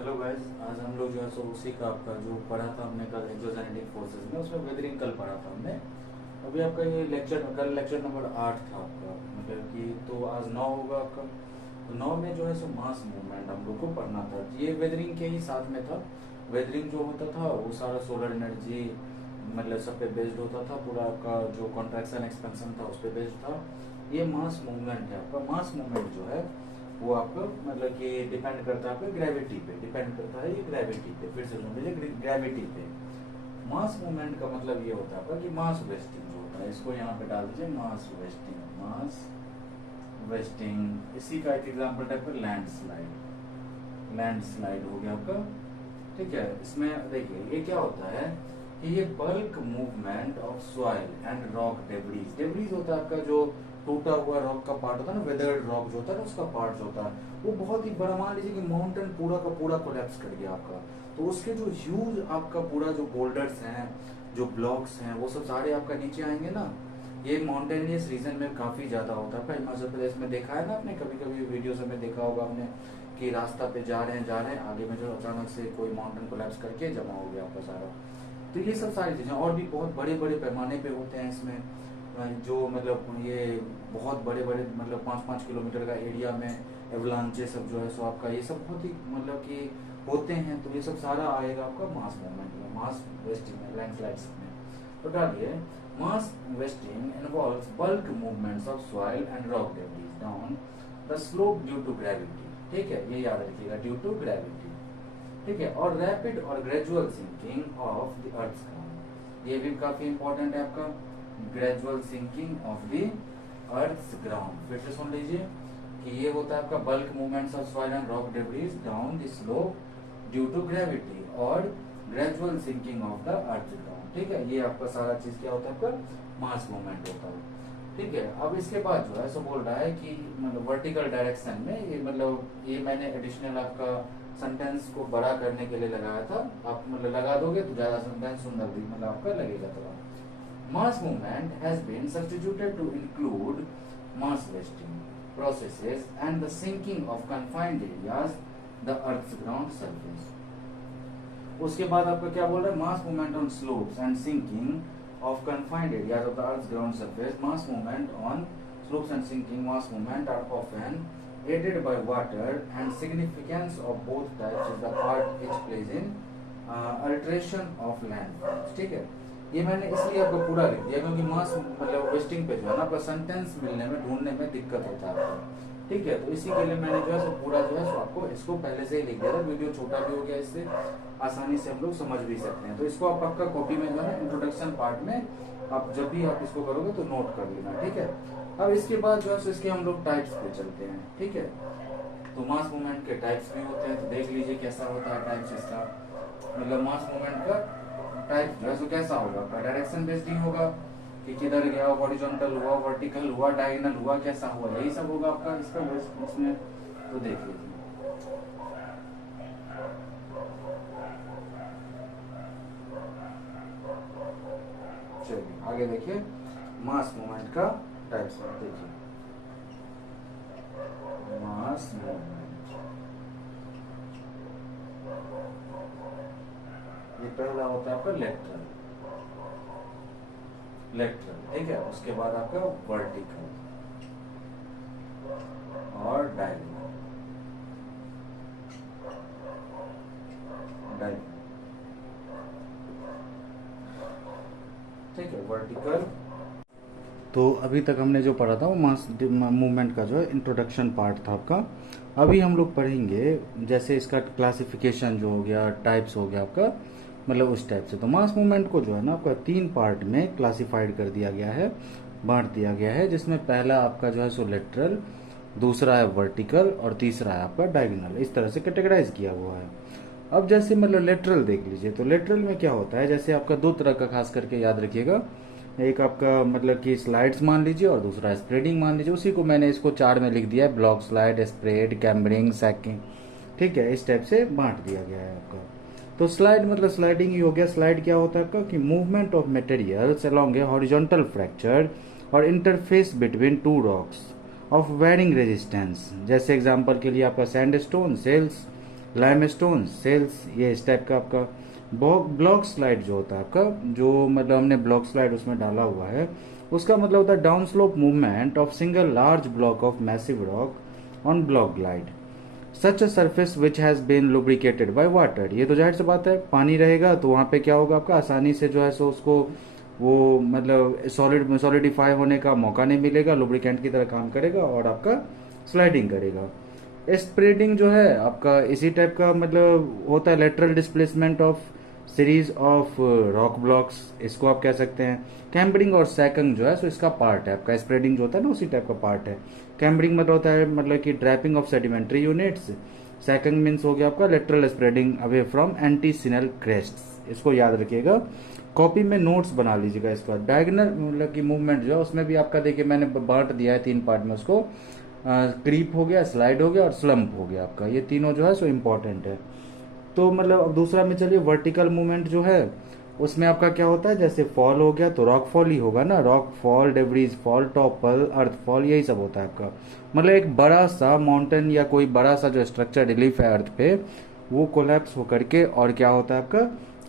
Hello guys, आज हम लोग जो है सो उसी का आपका जो पढ़ा था हमने कल एक्सोजेनेटिक फोर्सेस में, उसमें वेदरिंग कल पढ़ा था हमने। अभी आपका ये लेक्चर, कल लेक्चर नंबर 8 था आपका, मतलब कि तो आज 9 होगा आपका। तो 9 में जो है सो मास मूवमेंट हम लोग को पढ़ना था। ये वेदरिंग के ही साथ में था। वेदरिंग जो होता था वो सारा सोलर एनर्जी मतलब सब पे बेस्ड होता था। पूरा आपका जो कॉन्ट्रैक्शन एक्सपेंशन था उस पर बेस्ड था। ये मास मूवमेंट है आपका। मास मूवमेंट जो है वो आपको मतलब कि डिपेंड करता है आपके ग्रेविटी पे, डिपेंड करता है ये ग्रेविटी पे। फिर से सुन लीजिए, ग्रेविटी पे। मास मूवमेंट का मतलब ये होता है आपका कि मास वेस्टिंग जो होता है, इसको यहाँ पे डाल दीजिए, मास वेस्टिंग। मास वेस्टिंग, इसी का एक एग्जाम्पल टाइप पर लैंडस्लाइड। लैंडस्लाइड हो गया आपका। ठीक है, इसमें देखिए ये क्या होता है कि ये bulk movement of soil and rock debris. Debris होता है आपका जो टूटा हुआ रॉक का पार्ट होता है ना, वेदर्ड रॉक जो होता है ना, उसका पार्ट जो होता है वो बहुत ही बड़ा। मान लीजिए कि माउंटेन पूरा का पूरा कोलैप्स कर गया आपका, तो उसके जो ह्यूज आपका पूरा जो बोल्डर्स हैं, जो ब्लॉक्स हैं, वो सब सारे आपका नीचे आएंगे ना। ये माउंटेनियस रीजन में काफी ज्यादा होता है। हिमाचल प्रदेश में देखा है ना आपने, कभी कभी वीडियोस में देखा होगा आपने कि रास्ता पे जा रहे हैं आगे में जो अचानक से कोई माउंटेन कोलैप्स करके जमा हो गया आपका सारा। तो ये सब सारी चीजें और भी बहुत बड़े बड़े पैमाने पे होते हैं इसमें। जो मतलब ये बहुत बड़े बड़े मतलब 5-5 किलोमीटर का एरिया में एवलांचे सब जो है सो आपका ये सब बहुत ही मतलब कि होते हैं। तो ये सब सारा आएगा आपका मास मूवमेंट में, मास वेस्टिंग में, लैंडस्लाइड्स में। तो डालिए, mass wasting involves bulk movements of soil and rock debris down the slope due to gravity. ठीक है, ये याद रखिएगा, ड्यू टू ग्रेविटी। ठीक है, और रैपिड और gradual sinking of the earth ground, ये भी काफी इंपॉर्टेंट है आपका। Gradual sinking of the earth ground, फिर से सुन लीजिए कि ये होता है आपका bulk movements of soil and rock debris down the slope due to gravity और gradual sinking of the earth ground. ठीक है, ये आपका सारा चीज क्या होता है आपका मास मूवमेंट होता है। ठीक है, अब इसके बाद जो है सो बोल रहा है कि मतलब वर्टिकल डायरेक्शन में ये मतलब ये मैंने एडिशनल आपका सेंटेंस को बड़ा करने के लिए लगाया था। आप मतलब लगा दोगे तो ज्यादा सेंटेंस सुंदर भी मतलब आपका लगेगा थोड़ा। Mass movement has been substituted to include mass wasting processes and the sinking of confined areas, the earth's ground surface. उसके बाद आपका क्या बोल रहा है, mass movement on slopes and sinking of confined areas of the earth's ground surface. Mass movement on slopes and sinking mass movement are often aided by water and significance of both types is the part which plays in alteration of land. ठीक है, ये मैंने इसलिए आपको पूरा लिख दिया क्योंकि मास मतलब वेस्टिंग पे जो है ना आपका सेंटेंस मिलने में ढूंढने में दिक्कत होता है आपको। ठीक है, तो इसी के लिए मैंने जो है सो पूरा जो है सो आपको इसको पहले से ही लिख दिया था। वीडियो छोटा भी हो गया, इससे आसानी से हम लोग समझ भी सकते हैं। तो इसको आप आपका कॉपी में जो है इंट्रोडक्शन पार्ट में आप जब भी आप इसको करोगे तो नोट कर लेना। ठीक है, अब इसके बाद जो है सो इसके हम लोग टाइप्स पे चलते हैं। ठीक है, तो मास मूवमेंट के टाइप्स भी होते हैं, तो देख लीजिए कैसा होता है टाइप्स इसका। मतलब मास मूवमेंट का टाइप जो है सो कैसा होगा, डायरेक्शन बेस्ड ही होगा कि किधर गया, हॉरिजॉन्टल हुआ, वर्टिकल हुआ, डायगोनल हुआ, कैसा हुआ, यही सब होगा आपका इसका इसमें। तो देख लीजिए, चलिए आगे देखिए मास मूवमेंट का टाइप्स देखिए। मास मूवमेंट, ये पहला होता है आपका लेटरल। ठीक है, उसके बाद आपका वर्टिकल और डायगोनल। ठीक है, वर्टिकल। तो अभी तक हमने जो पढ़ा था वो मास मूवमेंट का जो है इंट्रोडक्शन पार्ट था आपका। अभी हम लोग पढ़ेंगे जैसे इसका क्लासिफिकेशन जो हो गया, टाइप्स हो गया आपका, मतलब उस टाइप से। तो मास मूवमेंट को जो है ना आपका 3 पार्ट में क्लासिफाइड कर दिया गया है, बांट दिया गया है, जिसमें पहला आपका जो है सो लेटरल, दूसरा है वर्टिकल और तीसरा है आपका डायगोनल। इस तरह से कैटेगराइज किया हुआ है। अब जैसे मतलब लेटरल देख लीजिए, तो लेटरल में क्या होता है, जैसे आपका 2 तरह का खास करके याद रखिएगा। एक आपका मतलब कि स्लाइड्स मान लीजिए और दूसरा स्प्रेडिंग मान लीजिए। उसी को मैंने इसको 4 में लिख दिया है, ब्लॉक स्लाइड, स्प्रेड, कैम्बरिंग, सैकिंग। ठीक है, इस टाइप से बांट दिया गया है आपका। तो स्लाइड मतलब स्लाइडिंग ही हो गया। स्लाइड क्या होता है आपका कि movement of materials along a horizontal fracture और interface between 2 rocks of varying resistance. जैसे एग्जांपल के लिए आपका सैंडस्टोन, सेल्स, लाइमस्टोन सेल्स, ये इस टाइप का आपका ब्लॉक स्लाइड जो होता है आपका, जो मतलब हमने ब्लॉक स्लाइड उसमें डाला हुआ है, उसका मतलब होता है down slope movement of single large block of massive rock on block glide such a surface which has been lubricated by water. ये तो जाहिर सी बात है, पानी रहेगा तो वहां पे क्या होगा आपका, आसानी से जो है सो उसको वो मतलब सॉलिडिफाई होने का मौका नहीं मिलेगा, लुब्रिकेंट की तरह काम करेगा और आपका स्लाइडिंग करेगा। स्प्रेडिंग जो है आपका इसी टाइप का मतलब होता है, lateral displacement of series of rock blocks, इसको आप कह सकते हैं। कैम्बरिंग और सैकंग जो है सो इसका पार्ट है आपका, स्प्रेडिंग जो होता है ना उसी टाइप का पार्ट है। कैम्बरिंग मतलब होता है मतलब कि draping of sedimentary units, sagging means हो गया आपका lateral spreading away from anticlinal crests, इसको याद रखिएगा, कॉपी में नोट्स बना लीजिएगा इसका। डायगोनल मतलब की मूवमेंट जो है उसमें भी आपका देखिए मैंने बांट दिया है 3 पार्ट में उसको, क्रीप हो गया, स्लाइड हो गया और स्लम्प हो गया आपका, ये तीनों जो है सो इम्पोर्टेंट है। तो मतलब अब दूसरा में चलिए, वर्टिकल मूवमेंट जो है उसमें आपका क्या होता है, जैसे फॉल हो गया तो रॉक फॉल ही होगा ना, rock fall, debris fall, topple, earth fall, यही सब होता है आपका। मतलब एक बड़ा सा माउंटेन या कोई बड़ा सा जो स्ट्रक्चर रिलीफ है अर्थ पे, वो कोलैप्स होकर के और क्या होता है आपका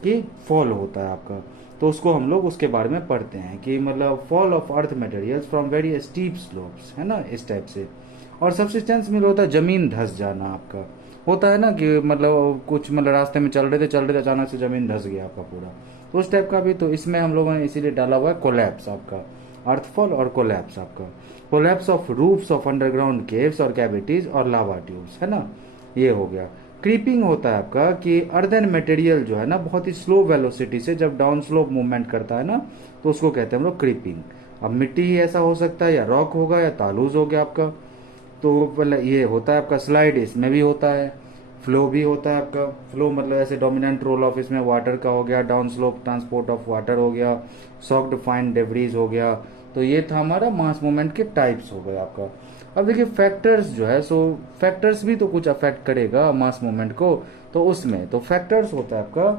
कि फॉल होता है आपका। तो उसको हम लोग उसके बारे में पढ़ते हैं कि मतलब fall of earth materials from very steep slopes, है ना, इस टाइप से। और सबसिस्टेंस में होता है जमीन धस जाना आपका, होता है ना कि मतलब कुछ मतलब रास्ते में चल रहे थे अचानक से जमीन धस गया आपका पूरा, तो उस टाइप का भी। तो इसमें हम लोगों ने इसीलिए डाला हुआ है कोलैप्स आपका, अर्थफॉल और कोलैप्स आपका। Collapse of roofs of underground caves और कैविटीज और लावा ट्यूब्स, है ना, ये हो गया। क्रीपिंग होता है आपका कि अर्दन मटेरियल जो है ना बहुत ही स्लो वेलोसिटी से जब डाउन स्लोप मूवमेंट करता है ना, तो उसको कहते हैं हम लोग क्रीपिंग। अब मिट्टी ही ऐसा हो सकता है, या रॉक होगा या तालूज हो गया आपका, तो मतलब ये होता है आपका स्लाइड, इसमें भी होता है। फ्लो भी होता है आपका, फ्लो मतलब ऐसे डोमिनेंट रोल ऑफ इसमें वाटर का हो गया, down slope transport of water हो गया, सॉक्ड फाइन डेब्रीज हो गया। तो ये था हमारा मास मूवमेंट के टाइप्स हो गए आपका। अब देखिए फैक्टर्स जो है सो फैक्टर्स भी तो कुछ अफेक्ट करेगा मास मूवमेंट को, तो उसमें तो फैक्टर्स होता है आपका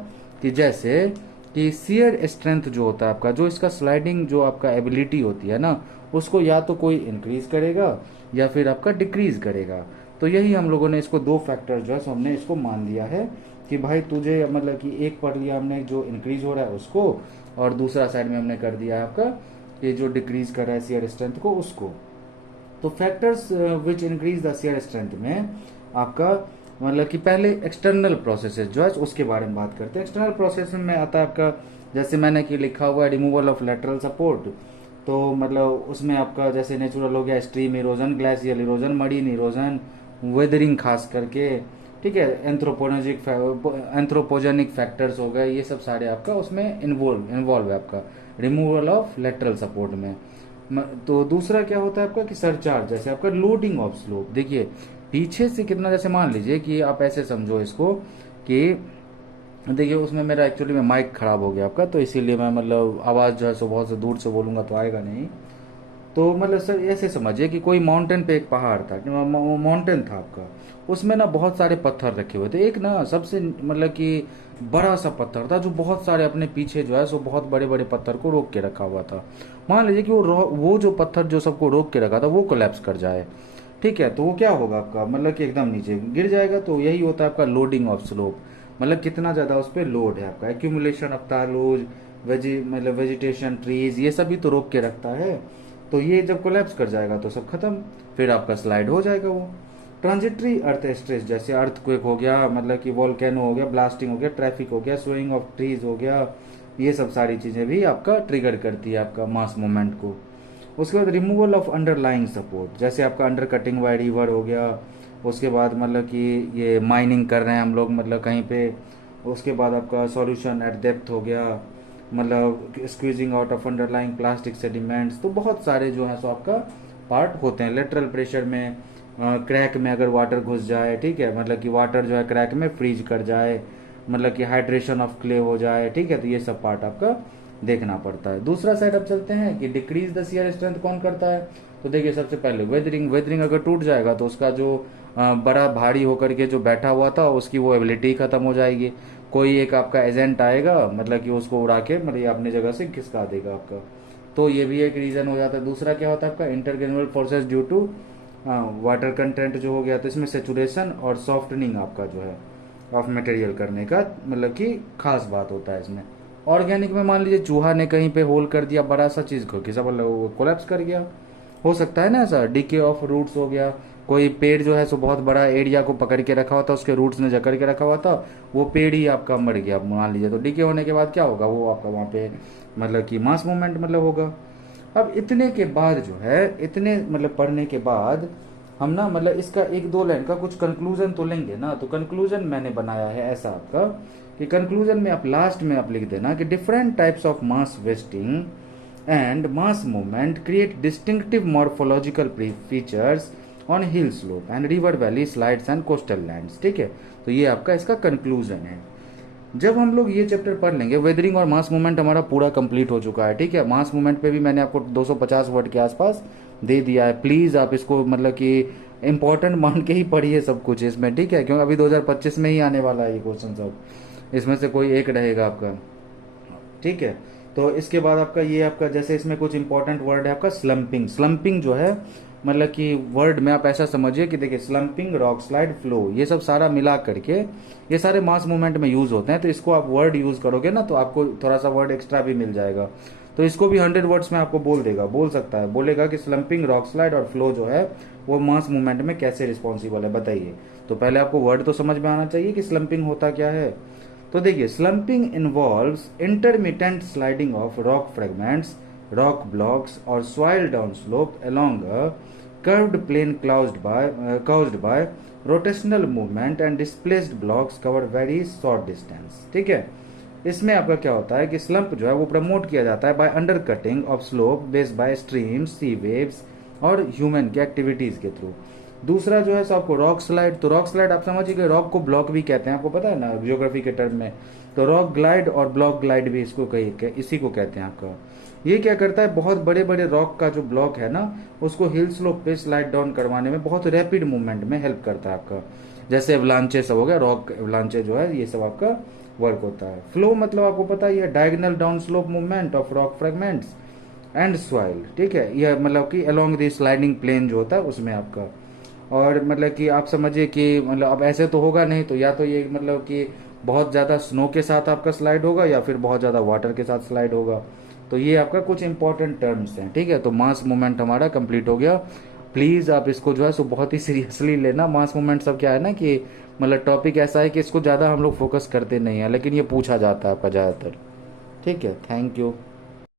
कि जैसे कि सियर स्ट्रेंथ जो होता है आपका, जो इसका स्लाइडिंग जो आपका एबिलिटी होती है ना, उसको या तो कोई इंक्रीज करेगा या फिर आपका डिक्रीज करेगा। तो यही हम लोगों ने इसको 2 फैक्टर जो है सो हमने इसको मान दिया है कि भाई तुझे मतलब कि एक पढ़ लिया हमने जो इंक्रीज हो रहा है उसको, और दूसरा साइड में हमने कर दिया है आपका ये जो डिक्रीज कर रहा है सियर स्ट्रेंथ को उसको। तो factors which increase the shear strength में आपका मतलब कि पहले एक्सटर्नल प्रोसेसेस जो है उसके बारे में बात करते हैं। एक्सटर्नल प्रोसेस में आता है आपका, जैसे मैंने कि लिखा हुआ है रिमूवल ऑफ लेटरल सपोर्ट, तो मतलब उसमें आपका जैसे नेचुरल हो गया stream erosion, glacial erosion, marine erosion, weathering खास करके, ठीक है, एंथ्रोपोजेनिक फैक्टर्स हो गए, ये सब सारे आपका उसमें इन्वॉल्व है आपका रिमूवल ऑफ लेटरल सपोर्ट में। तो दूसरा क्या होता है आपका कि सरचार्ज, जैसे आपका लोडिंग ऑफ स्लोप, देखिए पीछे से कितना, जैसे मान लीजिए कि आप ऐसे समझो इसको कि देखिए उसमें मेरा एक्चुअली में माइक खराब हो गया आपका, तो इसीलिए मैं मतलब आवाज़ जो है सो बहुत से दूर से बोलूँगा तो आएगा नहीं। तो मतलब सर ऐसे समझिए कि कोई माउंटेन पे एक पहाड़ था, माउंटेन था आपका, उसमें ना बहुत सारे पत्थर रखे हुए थे। एक ना सबसे मतलब कि बड़ा सा पत्थर था जो बहुत सारे अपने पीछे जो है सो बहुत बड़े बड़े पत्थर को रोक के रखा हुआ था। मान लीजिए कि वो जो पत्थर जो सबको रोक के रखा था वो कोलैप्स कर जाए, ठीक है, तो वो क्या होगा आपका मतलब कि एकदम नीचे गिर जाएगा। तो यही होता है आपका लोडिंग ऑफ स्लोप, मतलब कितना ज़्यादा उस पर लोड है आपका। एक्यूमुलेशन ऑफ तालूज, मतलब वेजिटेशन, ट्रीज, ये सभी तो रोक के रखता है। तो ये जब कोलैप्स कर जाएगा तो सब खत्म, फिर आपका स्लाइड हो जाएगा वो। ट्रांजिटरी अर्थ स्ट्रेस, जैसे अर्थक्वेक हो गया, मतलब कि वॉल्केनो हो गया, ब्लास्टिंग हो गया, ट्रैफिक हो गया, स्विंग ऑफ ट्रीज हो गया, ये सब सारी चीज़ें भी आपका ट्रिगर करती है आपका मास मूवमेंट को। उसके बाद रिमूवल ऑफ अंडरलाइंग सपोर्ट, जैसे आपका अंडर कटिंग बाय रिवर हो गया, उसके बाद मतलब कि ये माइनिंग कर रहे हैं हम लोग मतलब कहीं पे, उसके बाद आपका सॉल्यूशन एट डेप्थ हो गया, मतलब squeezing out of underlying plastic sediments. तो बहुत सारे जो है सो आपका पार्ट होते हैं। लेटरल प्रेशर में क्रैक में अगर वाटर घुस जाए, ठीक है, मतलब कि वाटर जो है क्रैक में फ्रीज कर जाए, मतलब कि हाइड्रेशन ऑफ क्ले हो जाए, ठीक है, तो ये सब पार्ट आपका देखना पड़ता है। दूसरा साइड अब चलते हैं कि डिक्रीज द शियर स्ट्रेंथ कौन करता है। तो देखिए सबसे पहले वेदरिंग अगर टूट जाएगा तो उसका जो बड़ा भारी होकर के जो बैठा हुआ था उसकी वो एबिलिटी खत्म हो जाएगी। कोई एक आपका एजेंट आएगा मतलब कि उसको उड़ा के मतलब अपनी जगह से खिसका देगा आपका, तो ये भी एक रीजन हो जाता है। दूसरा क्या होता है आपका intergranular forces due to water content जो हो गया, तो इसमें सेचुरेशन और सॉफ्टनिंग आपका जो है ऑफ मटेरियल करने का मतलब कि खास बात होता है इसमें। ऑर्गेनिक में मान लीजिए चूहा ने कहीं पे होल कर दिया बड़ा सा चीज़ को, किसा मतलब वो कोलैप्स कर गया, हो सकता है ना ऐसा। डीके ऑफ रूट्स हो गया, कोई पेड़ जो है सो बहुत बड़ा एरिया को पकड़ के रखा हुआ था, उसके रूट्स ने जकड़ के रखा हुआ था, वो पेड़ ही आपका मर गया मान लीजिए, तो डीके होने के बाद क्या होगा, वो आपका वहाँ पे मतलब कि मास मूवमेंट मतलब होगा। अब इतने के बाद जो है, इतने मतलब पढ़ने के बाद हम ना मतलब इसका एक दो लाइन का कुछ कंक्लूजन तो लेंगे ना। तो कंक्लूजन मैंने बनाया है ऐसा आपका कि कंक्लूजन में आप लास्ट में आप लिख देना कि different types of mass wasting and mass movement create distinctive morphological features on hill slope and river valley slides and coastal lands. ठीक है, तो ये आपका इसका कंक्लूजन है। जब हम लोग ये चैप्टर पढ़ लेंगे, वेदरिंग और मास मूवमेंट हमारा पूरा कंप्लीट हो चुका है। ठीक है, मास मूवमेंट पे भी मैंने आपको 250 वर्ड के आसपास दे दिया है। प्लीज़ आप इसको मतलब कि इंपॉर्टेंट मान के ही पढ़िए सब कुछ इसमें। ठीक है, क्योंकि अभी 2025 में ही आने वाला है ये क्वेश्चन सब, इसमें से कोई एक रहेगा आपका। ठीक है, तो इसके बाद आपका ये आपका जैसे इसमें कुछ इंपॉर्टेंट वर्ड है आपका स्लम्पिंग। स्लम्पिंग जो है मतलब कि वर्ड में आप ऐसा समझिए कि देखिए स्लम्पिंग, रॉक स्लाइड, फ्लो, ये सब सारा मिला करके ये सारे मास मूवमेंट में यूज होते हैं। तो इसको आप वर्ड यूज करोगे ना तो आपको थोड़ा सा वर्ड एक्स्ट्रा भी मिल जाएगा। तो इसको भी 100 वर्ड्स में आपको बोल देगा, बोल सकता है, बोलेगा कि स्लम्पिंग, रॉक स्लाइड और फ्लो जो है वो मास मूवमेंट में कैसे रिस्पॉन्सिबल है बताइए। तो पहले आपको वर्ड तो समझ में आना चाहिए कि स्लम्पिंग होता क्या है। तो देखिए slumping involves intermittent sliding of rock fragments, rock blocks और soil down slope along a curved plane caused by rotational movement and displaced blocks cover very short distance। ठीक है, इसमें आपका क्या होता है कि स्लंप जो है वो प्रमोट किया जाता है by under cutting of slope based by streams, sea waves और ह्यूमन की एक्टिविटीज के थ्रू। दूसरा जो है सो आपको रॉक स्लाइड। तो रॉक स्लाइड आप समझिए कि रॉक को ब्लॉक भी कहते हैं, आपको पता है ना जियोग्राफी के टर्म में। तो रॉक ग्लाइड और ब्लॉक ग्लाइड भी इसको इसी को कहते हैं आपका। ये क्या करता है, बहुत बड़े बड़े रॉक का जो ब्लॉक है ना उसको हिल स्लोप पे स्लाइड डाउन करवाने में बहुत रैपिड मूवमेंट में हेल्प करता है आपका। जैसे एवलांचे सब हो गया, रॉक एवलांचे जो है ये सब आपका वर्क होता है। फ्लो मतलब आपको पता ही है, diagonal down slope movement of rock fragments and soil. ठीक है, यह मतलब कि अलोंग द स्लाइडिंग प्लेन जो होता है उसमें आपका। और मतलब कि आप समझिए कि मतलब अब ऐसे तो होगा नहीं, तो या तो ये मतलब कि बहुत ज़्यादा स्नो के साथ आपका स्लाइड होगा या फिर बहुत ज़्यादा वाटर के साथ स्लाइड होगा। तो ये आपका कुछ इंपॉर्टेंट टर्म्स हैं। ठीक है, तो मास मूवमेंट हमारा कंप्लीट हो गया। प्लीज़ आप इसको जो है सो बहुत ही सीरियसली लेना। मास मूवमेंट सब क्या है ना कि मतलब टॉपिक ऐसा है कि इसको ज़्यादा हम लोग फोकस करते नहीं हैं, लेकिन ये पूछा जाता है आपका ज़्यादातर। ठीक है, थैंक यू।